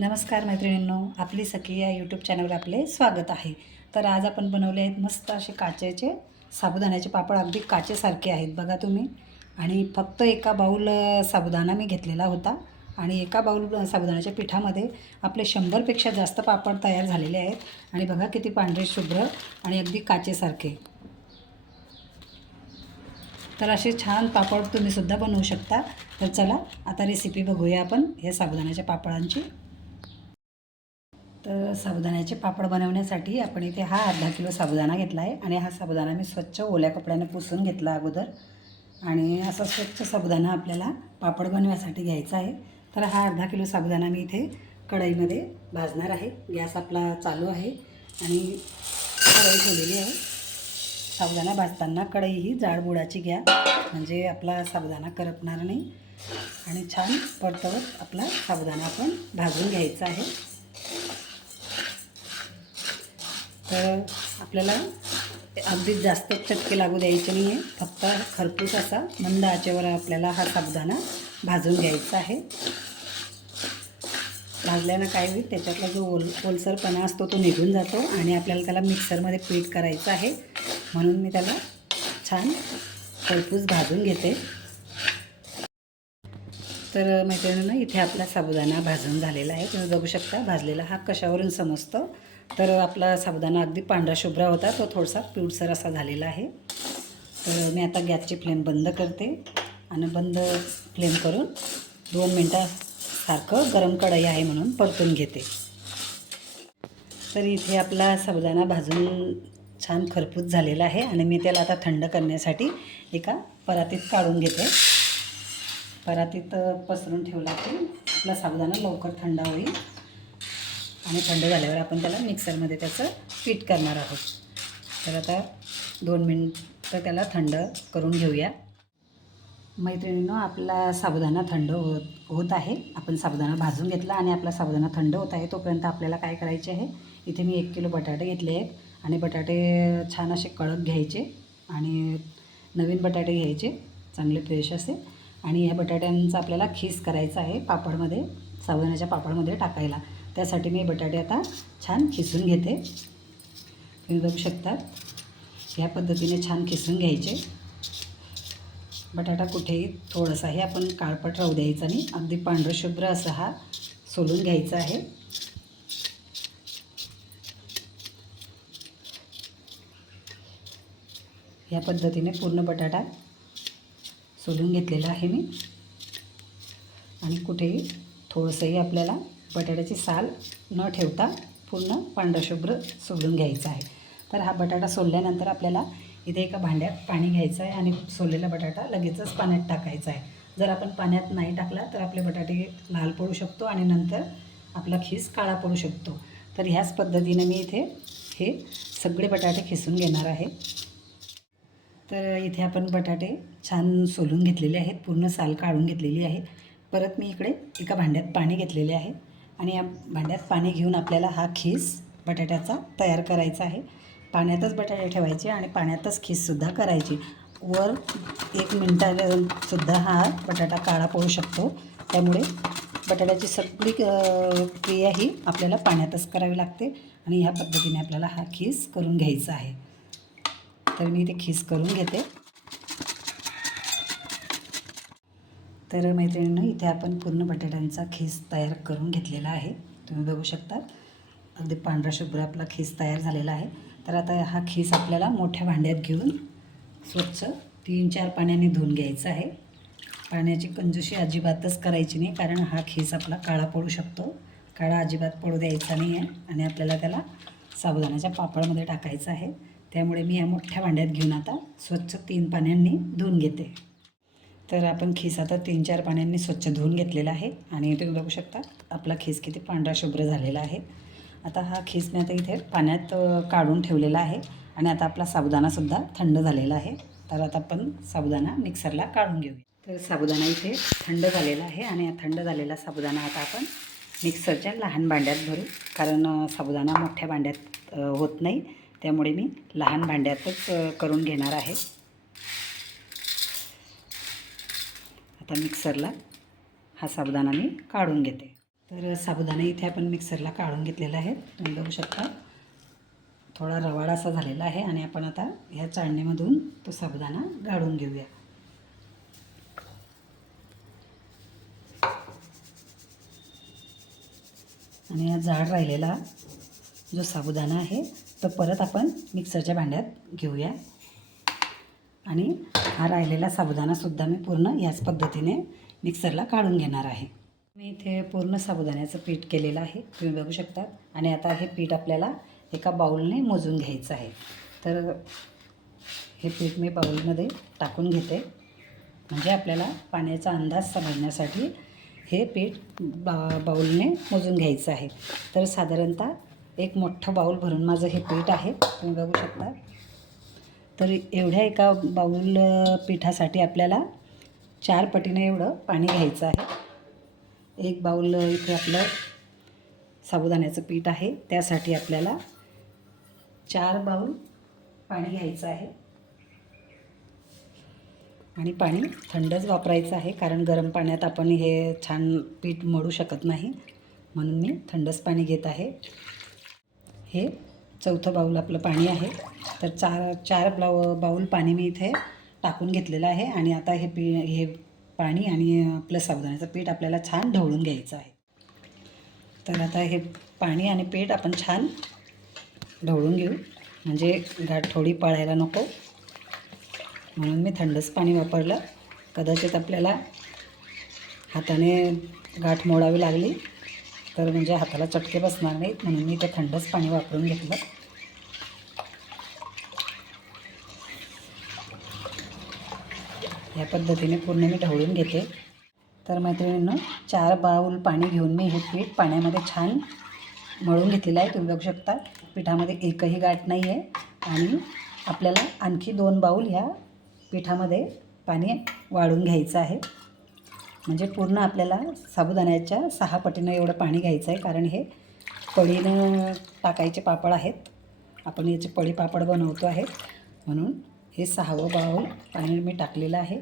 नमस्कार मैत्रिणींनो, आपली सखी या यूट्यूब चॅनलवर आपले स्वागत आहे। तर आज आपण बनवले आहेत मस्त असे काचेचे साबुदाण्याचे पापड, अगदी काचेसारखे आहेत बघा तुम्ही। आणि फक्त एका बाउल साबुदाणा मी घेतलेला होता आणि एका बाउल साबुदाण्याच्या पिठामध्ये आपले 100 पेक्षा जास्त पापड तयार झालेले आहेत। आणि बघा किती पांढरे शुभ्र आणि अगदी काचेसारखे। तर असे छान पापड तुम्ही सुद्धा बनवू शकता। तर चला आता रेसिपी बघूया आपण या साबुदाण्याच्या पापडांची। तर साबुदाण्याचे पापड बनवण्यासाठी आपण इथे हा अर्धा किलो साबुदाणा घेतला आहे आणि हा साबुदाणा मी स्वच्छ ओल्या कपड्याने पुसून घेतला अगोदर। आणि असा स्वच्छ साबुदाणा आपल्याला पापड बनवण्यासाठी घ्यायचा आहे। तर हा अर्धा किलो साबुदाणा मी इथे कढईमध्ये भाजणार आहे। गॅस आपला चालू आहे आणि कढई ठेवलेली आहे। साबुदाणा भाजताना कढई ही जाड बुडाची घ्या, म्हणजे आपला साबुदाणा करपणार नाही आणि छान परतवत आपला साबुदाणा आपण भाजून घ्यायचा आहे। तर आपल्याला अगदी जास्त चटके लागू द्यायचे नाही आहे, फक्त खरपूस असा मंद आचेवर आपल्याला हा साबुदाणा भाजून घ्यायचा आहे। भाजल्यानं काय होईल, त्याच्यातला जो ओलसरपणा असतो तो निघून जातो आणि आपल्याला त्याला मिक्सरमध्ये पीठ करायचं आहे, म्हणून मी त्याला छान खरपूस भाजून घेते। तर मैत्रिणींनो, इथे आपला साबुदाणा भाजून झालेला आहे, तुम्ही बघू शकता। भाजलेला हा कशावरून समजतो, तर आपला साबुदाणा अगदी पांढरा शुभ्र होता, तो थोडासा पिवळसर असा झालेला आहे। तर मी आता गॅसची फ्लेम बंद करते आणि बंद फ्लेम करून 2 मिनटासारखं गरम कढई आहे म्हणून परतून घेते। तर इथे आपला साबुदाणा भाजून छान खरपूस झालेला आहे आणि मी त्याला आता थंड करण्यासाठी एका परातीत काढून घेते। परातीत पसरून ठेवला की आपला साबुदाणा लवकर थंड होईल आणि थंड झाल्यावर आपण त्याला मिक्सरमध्ये त्याचं पीठ करणार आहोत। तर आता 2 मिनटं त्याला थंड करून घेऊया। मैत्रिणींनो, आपला साबुदाणा थंड होत आहे। आपण साबुदाणा भाजून घेतला आणि आपला साबुदाणा थंड होत आहे, तोपर्यंत आपल्याला काय करायचे आहे, इथे मी 1 किलो बटाटे घेतले आहेत आणि बटाटे छान असे कडक घ्यायचे आणि नवीन बटाटे घ्यायचे, चांगले फ्रेश असे। आणि ह्या बटाट्यांचा आपल्याला खीस करायचा आहे पापडमध्ये, साबुदाण्याच्या पापडमध्ये टाकायला। त्यासाठी मी बटाटे आता छान खिसून घेते। तुम्ही बघू शकता, ह्या पद्धतीने छान खिसून घ्यायचे। बटाटा कुठेही थोडासाही आपण काळपट राहू द्यायचा नाही, अगदी पांढरं शुभ्र असा हा सोलून घ्यायचा आहे। ह्या पद्धतीने पूर्ण बटाटा सोलून घेतलेला आहे मी आणि कुठेही थोडंसंही आपल्याला बटाट्याची साल न ठेवता पूर्ण पांढरं शुभ्र सोलून घ्यायचा आहे। तर हा बटाटा सोलल्यानंतर आपल्याला इथे एका भांड्यात पाणी घ्यायचं आहे आणि सोललेला बटाटा लगेचच पाण्यात टाकायचा आहे। जर आपण पाण्यात नाही टाकला तर आपले बटाटे लाल पडू शकतो आणि नंतर आपला खीस काळा पडू शकतो। तर ह्याच पद्धतीने मी इथे हे सगळे बटाटे खिसून घेणार आहे। तर इथे आपण बटाटे छान सोलून घेतलेले आहेत, पूर्ण साल काढून घेतलेली आहे। परत मी इकडे एका भांड्यात पाणी घेतलेले आहे आणि या भांड्यात पाणी घेऊन आपल्याला हा खीस बटाट्याचा तयार करायचा आहे। पाण्यातच बटाटे ठेवायचे आणि पाण्यातच खीससुद्धा करायची। वर 1 मिनिटासुद्धा हा बटाटा काळा पडू शकतो, त्यामुळे बटाट्याची सगळी क्रिया ही आपल्याला पाण्यातच करावी लागते आणि ह्या पद्धतीने आपल्याला हा खीस करून घ्यायचा आहे। तर मी ते खीस करून घेते। तर मैत्रिणींनो, इथे आपण पूर्ण बटाट्यांचा खीस तयार करून घेतलेला आहे, तुम्ही बघू शकता। अगदी पांढरा शुभ्र आपला खीस तयार झालेला आहे। तर आता हा खीस आपल्याला मोठ्या भांड्यात घेऊन स्वच्छ 3-4 पाण्याने धुवून घ्यायचा आहे। पाण्याची कंजूसी अजिबातच करायची नाही, कारण हा खीस आपला काळा पडू शकतो। काळा अजिबात पडू द्यायचा नाही आहे आणि आपल्याला त्याला साबुदाण्याच्या पापडमध्ये टाकायचं आहे। त्यामुळे मी या मोठ्या भांड्यात घेऊन आता स्वच्छ 3 पाण्यांनी धुवून घेते। तर आपण खीस आता 3-4 पाण्यांनी स्वच्छ धुवून घेतलेला आहे आणि तुम्ही बघू शकता आपला खीस किती पांढरा शुभ्र झालेला आहे। आता हा खीस मी आता इथे पाण्यात काढून ठेवलेला आहे आणि आता आपला साबुदाणासुद्धा थंड झालेला आहे। तर आता आपण साबुदाणा मिक्सरला काढून घेऊया। तर साबुदाणा इथे थंड झालेला आहे आणि हा थंड झालेला साबुदाणा आता आपण मिक्सरच्या लहान भांड्यात भरू, कारण साबुदाणा मोठ्या भांड्यात होत नाही, त्यामुळे मी लहान भांड्यातच करून घेणार आहे। आता मिक्सरला हा साबुदाणा मी काढून घेते। तर साबुदाणा इथे आपण मिक्सरला काढून घेतलेला आहे, तुम्ही बघू शकता. थोडा रवाळा असा झालेला आहे आणि आपण आता ह्या चाळणीमधून तो साबुदाणा गाळून घेऊया. आणि हा जाड राहिलेला जो साबुदाणा आहे तो परत आपण मिक्सरच्या भांड्यात घेऊया. आणि हा राहिलेला साबुदाणासुद्धा मी पूर्ण याच पद्धतीने मिक्सरला काढून घेणार आहे. मी इथे पूर्ण साबुदाण्याचं पीठ केलेलं आहे, तुम्ही बघू शकता. आणि आता हे पीठ आपल्याला एका बाउलने मोजून घ्यायचं आहे. तर हे पीठ मी बाउलमध्ये टाकून घेते, म्हणजे आपल्याला पाण्याचा अंदाज समजण्यासाठी हे पीठ बाउलने मोजून घ्यायचं आहे. तर साधारणतः एक मोठं बाउल भरून माझं हे पीठ आहे, तुम्ही बघू शकता. तर एवढ्या एका बाउल पिठासाठी आपल्याला 4 पटीने एवढं पाणी घ्यायचं आहे. एक बाउल इथे आपलं साबुदाण्याचं पीठ आहे, त्यासाठी आपल्याला 4 बाउल पाणी घ्यायचं आहे. आणि पाणी थंडच वापरायचं आहे, कारण गरम पाण्यात आपण हे छान पीठ मळू शकत नाही, म्हणून मी थंडच पाणी घेत आहे. हे 4थं बाउल आपलं पाणी आहे. तर चार बाउल पाणी मी इथे टाकून घेतलेलं आहे. आणि आता हे पाणी आणि आपलं साबुदाण्याचं पीठ आपल्याला छान ढवळून घ्यायचं आहे. तर आता हे पाणी आणि पीठ आपण छान ढवळून घेऊ, म्हणजे गाठ थोडी पळायला नको, म्हणून मी थंडच पाणी वापरलं. कदाचित आपल्याला हाताने गाठ मोडावी लागली तर म्हणजे हाताला चटके बसणार नाहीत, म्हणून मी ते थंडच पाणी वापरून घेतलं. या पद्धतीने पूर्ण मी ढवळून घेते. तर मैत्रिणींनो, 4 बाउल पाणी घेऊन मी हे पीठ पाण्यामध्ये छान मळून घेतलेलं आहे, तुम्ही बघू शकता. पिठामध्ये एकही गाठ नाही आहे. आणि आपल्याला आणखी 2 बाउल ह्या पिठामध्ये पाणी वाढून घ्यायचं आहे, म्हणजे पूर्ण आपल्याला साबुदाण्याच्या 6 पटीनं एवढं पाणी घ्यायचं आहे. कारण हे पळीनं टाकायचे पापड आहेत, आपण याचे पळी पापड बनवतो आहे, म्हणून हे 6वं बाउल पाणी मी टाकलेलं आहे.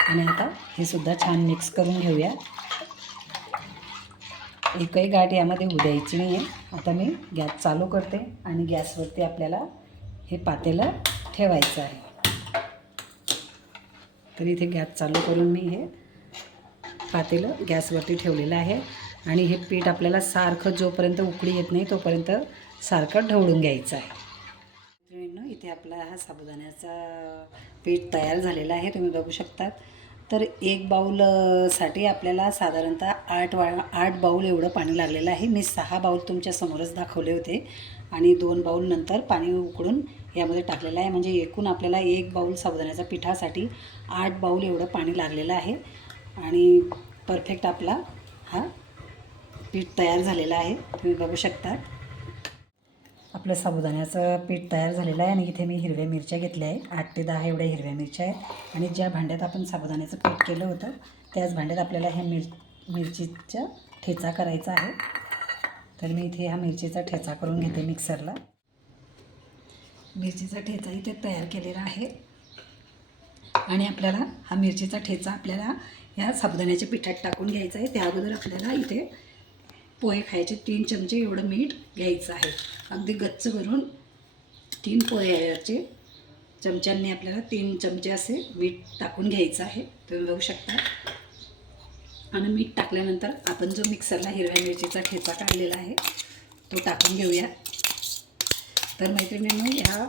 आणि आता हे सुद्धा छान मिक्स करून घेऊया. एकही गाठ यामध्ये होऊ द्यायची नाही आहे. आता मी गॅस चालू करते आणि गॅसवरती आपल्याला हे पातेलं ठेवायचं आहे. तर इथे गॅस चालू करून मी हे पातेलं गॅसवरती ठेवलेलं आहे. आणि हे पीठ आपल्याला सारखं जोपर्यंत उकळी येत नाही तोपर्यंत सारखं ढवळून घ्यायचं आहे. इथे आपला हा साबुदाण्याचा पीठ तयार झालेला आहे, तुम्ही बघू शकता. तर एक बाउलसाठी आपल्याला साधारणतः 8 बाउल एवढं पाणी लागलेलं आहे. मी 6 बाउल तुमच्या समोरच दाखवले होते आणि 2 बाउल नंतर पाणी उकळून यामध्ये टाकलेलं आहे, म्हणजे एकूण आपल्याला 1 बाउल साबुदाण्याच्या पिठासाठी 8 बाउल एवढं पाणी लागलेलं आहे. आणि परफेक्ट आपला हा पीठ तयार झालेला आहे, तुम्ही बघू शकता. आपलं साबुदाण्याचं पीठ तयार झालेलं आहे. आणि इथे मी हिरव्या मिरच्या घेतल्या आहेत, 8 ते 10 एवढ्या हिरव्या मिरच्या आहेत. आणि ज्या भांड्यात आपण साबुदाण्याचं पीठ केलं होतं त्याच भांड्यात आपल्याला हे मिरचीचा ठेचा करायचा आहे. तर मी इथे हा मिरचीचा ठेचा करून घेते मिक्सरला. मिरचीचा ठेचा इथे तयार केलेला आहे. आणि आपल्याला हा मिरचीचा ठेचा आपल्याला ह्या साबुदाण्याच्या पिठात टाकून घ्यायचा आहे. त्या अगोदर आपल्याला इथे पोहे खायचे 3 चमचे एवढं मीठ घ्यायचं आहे. अगदी गच्च भरून 3 पोह्याचे चमच्यांनी आपल्याला 3 चमचे असे मीठ टाकून घ्यायचं आहे, तुम्ही बघू शकता. आणि मीठ टाकल्यानंतर आपण जो मिक्सरला हिरव्या मिरचीचा ठेचा काढलेला आहे तो टाकून घेऊया. तर मैत्रिणींनो, ह्या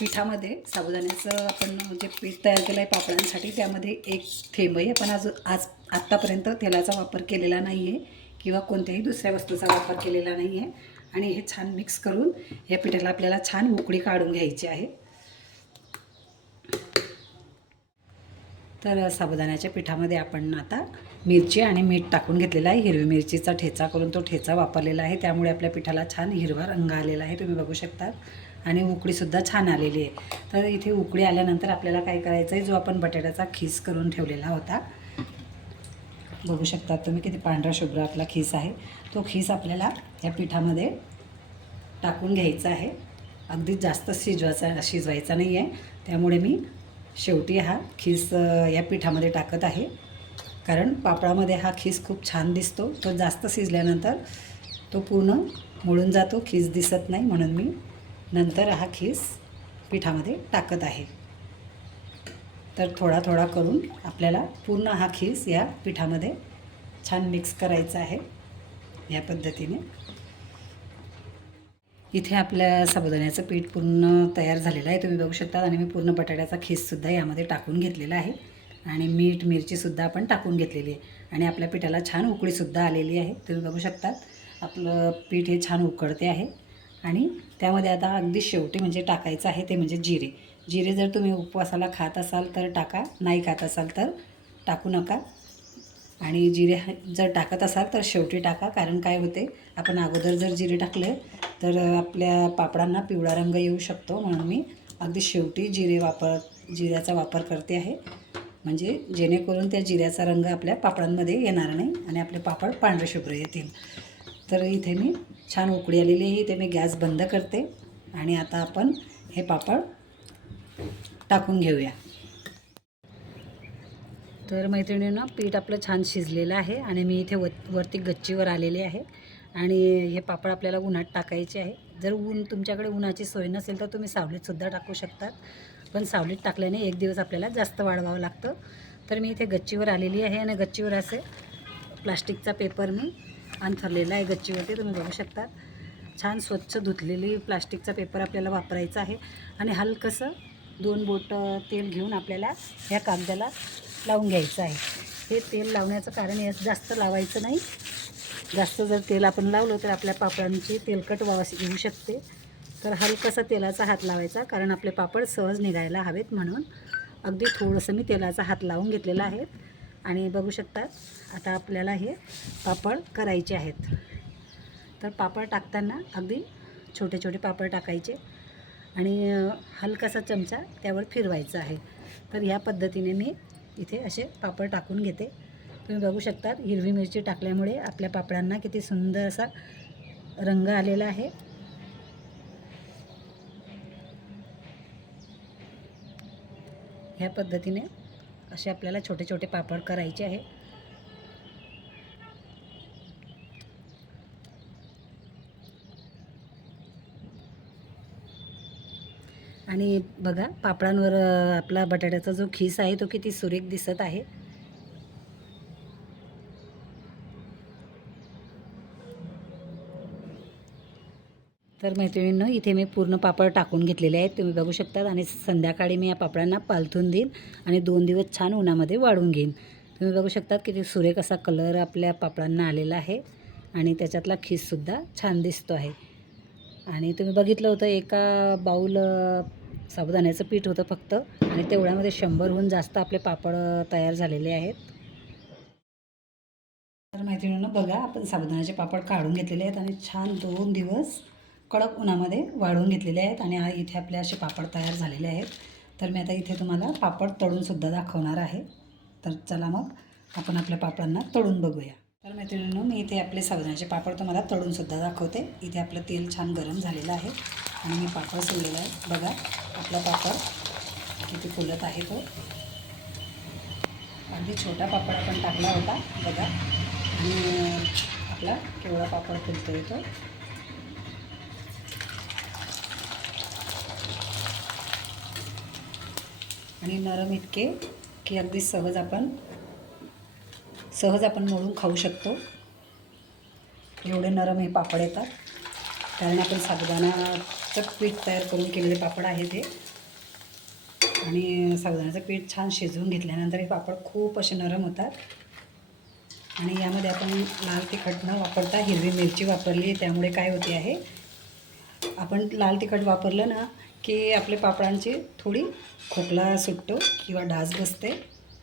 पिठामध्ये साबुदाण्याचं आपण जे पीठ तयार केलं आहे पापडांसाठी, त्यामध्ये 1 थेंबही आपण आत्तापर्यंत तेलाचा वापर केलेला नाही आहे किंवा कोणत्याही दुसऱ्या वस्तूचा वापर केलेला नाही आहे. आणि हे छान मिक्स करून या पिठाला आपल्याला छान उकळी काढून घ्यायची आहे. तर साबुदाण्याच्या पिठामध्ये आपण आता मिरची आणि मीठ टाकून घेतलेला आहे. हिरवी मिरचीचा ठेचा करून तो ठेचा वापरलेला आहे, त्यामुळे आपल्या पिठाला छान हिरवा रंग आलेला आहे, तुम्ही बघू शकता. आणि उकळीसुद्धा छान आलेली आहे. तर इथे उकळी आल्यानंतर आपल्याला काय करायचं आहे, जो आपण बटाट्याचा खीस करून ठेवलेला होता, बघू शकता तुम्ही किती पांढरा शुभ्र आपला खीस आहे, तो खीस आपल्याला या पिठामध्ये टाकून घ्यायचा आहे. अगदी जास्त शिजवायचा नाही आहे, त्यामुळे मी शेवटी हा खीस या पिठामध्ये टाकत आहे. कारण पापडामध्ये हा खीस खूप छान दिसतो. तो जास्त शिजल्यानंतर तो पूर्ण मुळून जातो, खीस दिसत नाही, म्हणून मी नंतर हा खीस पिठामध्ये टाकत आहे. तर थोडा थोडा करून आपल्याला पूर्ण हा खीस या पिठामध्ये छान मिक्स करायचा आहे. या पद्धतीने इथे आपल्या साबुदाण्याचं पीठ पूर्ण तयार झालेलं आहे, तुम्ही बघू शकता. आणि मी पूर्ण बटाट्याचा खीससुद्धा यामध्ये टाकून घेतलेला आहे आणि मीठ मिरचीसुद्धा आपण टाकून घेतलेली आहे. आणि आपल्या पिठाला छान उकळीसुद्धा आलेली आहे, तुम्ही बघू शकता. आपलं पीठ हे छान उकळते आहे. आणि त्यामध्ये आता अगदी शेवटी म्हणजे टाकायचं आहे ते म्हणजे जिरे. जिरे जर तुम्ही उपवासाला खात असाल तर टाका, नाही खात असाल तर टाकू नका. आणि जिरे जर टाकत असाल तर शेवटी टाका, कारण काय होते, आपण अगोदर जर जिरे टाकले तर आपल्या पापडांना पिवळा रंग येऊ शकतो. म्हणून मी अगदी शेवटी जिऱ्याचा वापर करते आहे, म्हणजे जेणेकरून त्या जिऱ्याचा रंग आपल्या पापडांमध्ये येणार नाही आणि आपले पापड पांढरे शुभ्र येतील. तर इथे मी छान उकळी आलेली आहे, इथे मी गॅस बंद करते आणि आता आपण हे पापड टाकून घेऊया. तर मैत्रिणींनो, पीठ आपलं छान शिजलेलं आहे आणि मी इथे वरती गच्चीवर आलेले आहे आणि हे पापड आपल्याला उन्हात टाकायचे आहे. जर तुमच्याकडे उन्हाची सोय नसेल तर तुम्ही सावलीतसुद्धा टाकू शकतात, पण सावलीत टाकल्याने एक दिवस आपल्याला जास्त वाळवावं लागतं. तर मी इथे गच्चीवर आलेली आहे आणि गच्चीवर असे प्लास्टिकचा पेपर मी अंथरलेला आहे गच्चीवरती, तुम्ही बघू शकता. छान स्वच्छ धुतलेली प्लास्टिकचा पेपर आपल्याला वापरायचा आहे आणि हलकंसं 2 बोटं तेल घेऊन आपल्याला ह्या कागदाला लावून घ्यायचं आहे. हे तेल लावण्याचं कारण हे जास्त लावायचं नाही. जास्त जर तेल आपण लावलं तर आपल्या पापडांची तेलकट वास येऊ शकते. तर हलकासा तेलाचा हात लावायचा, कारण आपले पापड सहज निघायला हवेत, म्हणून अगदी थोडंसं मी तेलाचा हात लावून घेतलेला आहे. आणि बघू शकता आता आपल्याला हे पापड करायचे आहेत. तर पापड टाकताना अगदी छोटे छोटे पापड टाकायचे आणि हलकासा चमचा त्यावर फिरवायचा आहे. तर ह्या पद्धतीने मी इथे असे पापड टाकून घेते. तुम्ही बघू शकता, हिरवी मिरची टाकल्यामुळे आपल्या पापडांना किती सुंदर असा रंग आलेला आहे. ह्या पद्धतीने असे आपल्याला छोटे छोटे पापड करायचे आहे. आणि बघा, पापडांवर आपला बटाट्याचा जो खीस आहे तो किती सुरेख दिसत आहे. तर मैत्रिणींनो, इथे मी पूर्ण पापड टाकून घेतलेले आहेत, तुम्ही बघू शकता. आणि संध्याकाळी मी या पापडांना पालथून देईन आणि 2 दिवस छान उन्हामध्ये वाळून घेईन. तुम्ही बघू शकता किती सुरेख असा कलर आपल्या पापडांना आलेला आहे आणि त्याच्यातला खीससुद्धा छान दिसतो आहे. आणि तुम्ही बघितलं होतं एका बाऊल साबुदाण्याचं पीठ होतं फक्त, आणि तेवढ्यामध्ये 100हून जास्त आपले पापड तयार झालेले आहेत. तर मैत्रिणींनो, बघा, आपण साबुदाण्याचे पापड काढून घेतलेले आहेत आणि छान 2 दिवस कडक उन्हामध्ये वाळवून घेतलेले आहेत आणि इथे आपले असे पापड तयार झालेले आहेत. तर मी आता इथे तुम्हाला पापड तळूनसुद्धा दाखवणार आहे. तर चला मग आपण आपल्या पापडांना तळून बघूया. तर मैत्रिणींनो, मी इथे आपले साबुदाण्याचे पापड तुम्हाला तळूनसुद्धा दाखवते. इथे आपलं तेल छान गरम झालेलं आहे आणि मी पापड सोडलेला आहे. बघा, आपला पापड किती फुलत आहे. तो अगदी छोटा पापड आपण टाकला होता, बघा, आणि आपला केवढा पापड फुलतो येतो. आणि नरम इतके की अगदी सहज आपण मोडून खाऊ शकतो, एवढे नरम हे पापड येतात. कारण आपण साबुदाण्याचं पीठ तयार करून केलेले पापड आहेत हे. आणि साबुदाण्याचं पीठ छान शिजवून घेतल्यानंतर हे पापड खूप असे नरम होतात. आणि यामध्ये आपण लाल तिखट न वापरता हिरवी मिरची वापरली, त्यामुळे काय होते आहे, आपण लाल तिखट वापरलं ना की आपले पापडांची थोडी खोकला सुटतो किंवा डास बसते.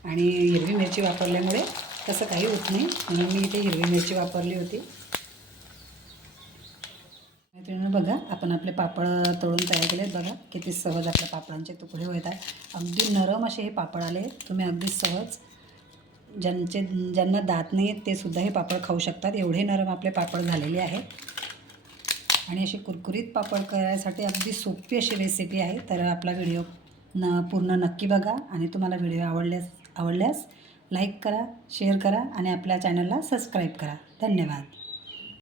आणि हिरवी मिरची वापरल्यामुळे तसं काही होत नाही, म्हणून मी इथे हिरवी मिरची वापरली होती. मैत्रिणींनो, बघा, आपण आपले पापड तळून तयार केले आहेत. बघा किती सहज आपल्या पापडांचे तुकडे होत आहेत. अगदी नरम असे हे पापड आले. तुम्ही अगदी सहज ज्यांना दात नाही आहेत ते सुद्धा हे पापड खाऊ शकतात, एवढे नरम आपले पापड झालेले आहेत. आणि अशी कुरकुरीत पापड करायसाठी अगदी सोपी अशी रेसिपी आहे. तर आपला व्हिडिओ पूर्ण नक्की बघा आणि तुम्हाला व्हिडिओ आवडल्यास लाईक करा, शेअर करा आणि आपल्या चॅनलला सबस्क्राईब करा. धन्यवाद.